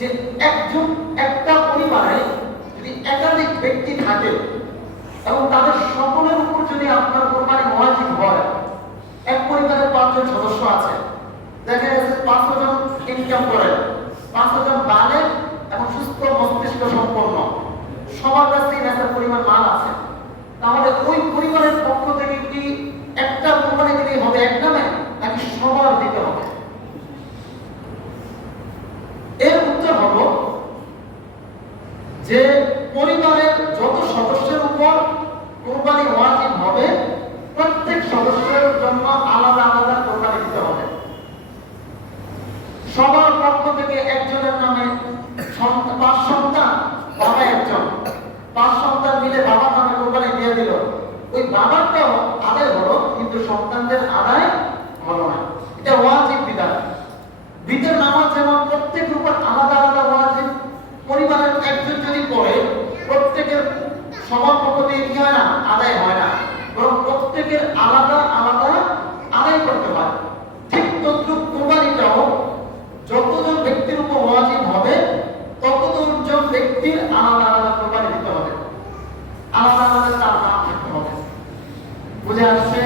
যে একজন একটা পরিবারে যদি একাধিক ব্যক্তি থাকে এবং তাদের সকলের উপর যদি আপনার কোরবানি ওয়াজিব হয়, এক পরিবারে পাঁচজন সদস্য আছে, দেখা গেছে পাঁচশো জন ইনকাম করে পাঁচশো জন বালে এবং সুস্থ মস্তিষ্ক সম্পন্ন, সবার কাছে পরিমাণ মাল আছে। তাহলে ওই পরিবারের পক্ষ থেকে কি একটা কোরবানি দিলেই হবে এক নামে নাকি সবার দিতে হবে যে পরিবারের যত সদস্যের উপর কোরবানি ওয়াজিব হবে, প্রত্যেক সদস্যের জন্য আলাদা আলাদা কোরবানি দিতে হবে। সবার পক্ষ থেকে একজনের নামে পাঁচ সন্তান, বাবা একজন। পাঁচ সন্তান মিলে বাবার নামে কোরবানি দিয়ে দিল। ওই বাবারটাও আদায় হলো, কিন্তু সন্তানদের আদায় সবার পক্ষ থেকে কি হয় না? আদায় হয় না। বরং প্রত্যেকের আলাদা আলাদা আদায় করতে হয়। ঠিক তদ্রুপ কোরবানিটাও যতজন ব্যক্তির উপর ওয়াজিব হবে, ততজন ব্যক্তির আলাদা আলাদা কোরবানি দিতে হবে। আলাদা আলাদা তার নাম থাকতে হবে। বুঝে আসছে